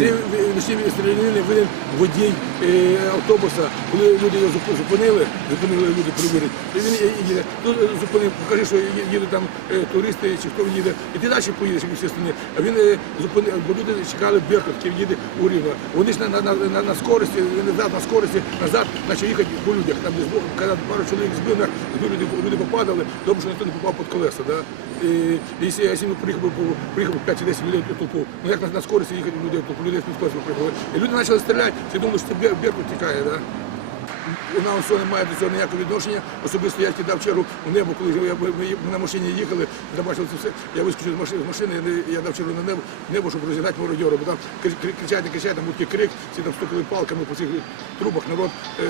Це вночі стрілянини винен водій е, автобуса, коли люди його зупинили, зупинили люди перевірити. І він їде. Тут е, зупинив, покажи, що їдуть там е, туристи чи хто їде. І ти далі поїдеш, як всі остальні. А він зупинив, бо люди чекали який їде у Рівно. Вони ж на, на, на, на, скорості, назад, на скорості, назад, почали їхати по людях. Там десь коли пару чоловік збив, збив люди, люди попадали, добре, що ніхто не попав під колеса. Да? І, я якщо приехал, приїхали, по- приїхали 5 чи 10 людей в толпу, ну як на, на скорості їхати людей в толпу, людей в скорості приїхали. І люди почали стріляти, всі думали, що це Бер- Беркут тікає. Да? Вона все не має до цього ніякого відношення. Особисто я кидав чергу у небо, коли я, ми, на машині їхали, я бачив це все. Я вискочив з машини, з машини я, дав чергу на небо, небо, щоб розігнати мародьора, бо там кри- кри- кричать, не кричать, там був такий крик, всі там стукали палками по цих трубах, народ. Е,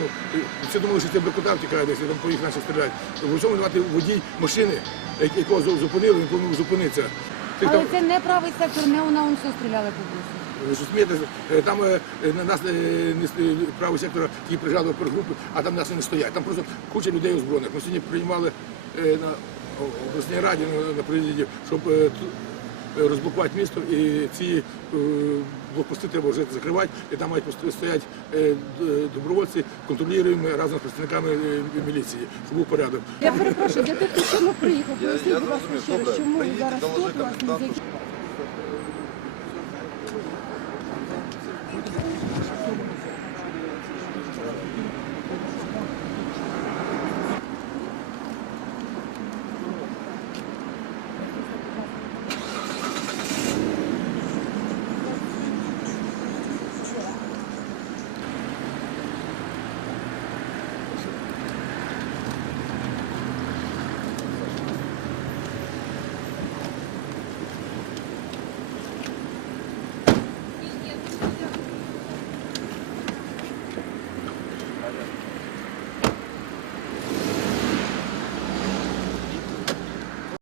ну, всі думали, що це брикота втікає десь, і там по їх почали стріляти. В цьому винувати водій машини, якого зупинили, він повинен зупинитися. Але там- це не правий сектор, не у НАУНСО стріляли по бусу. Смієтеся? Е, Там е, нас е, не правий сектор, які приїжджали в групи, а там нас не стоять. Там просто куча людей озброєних. Ми сьогодні приймали на обласній раді на, на президенті, щоб розблокувати місто і ці блокпости треба вже закривати, і там мають стоять добровольці, контролюємо разом з представниками міліції, щоб був порядок. Я перепрошую, для тих, хто чому приїхав, поясніть, будь ласка, чому зараз тут вас не?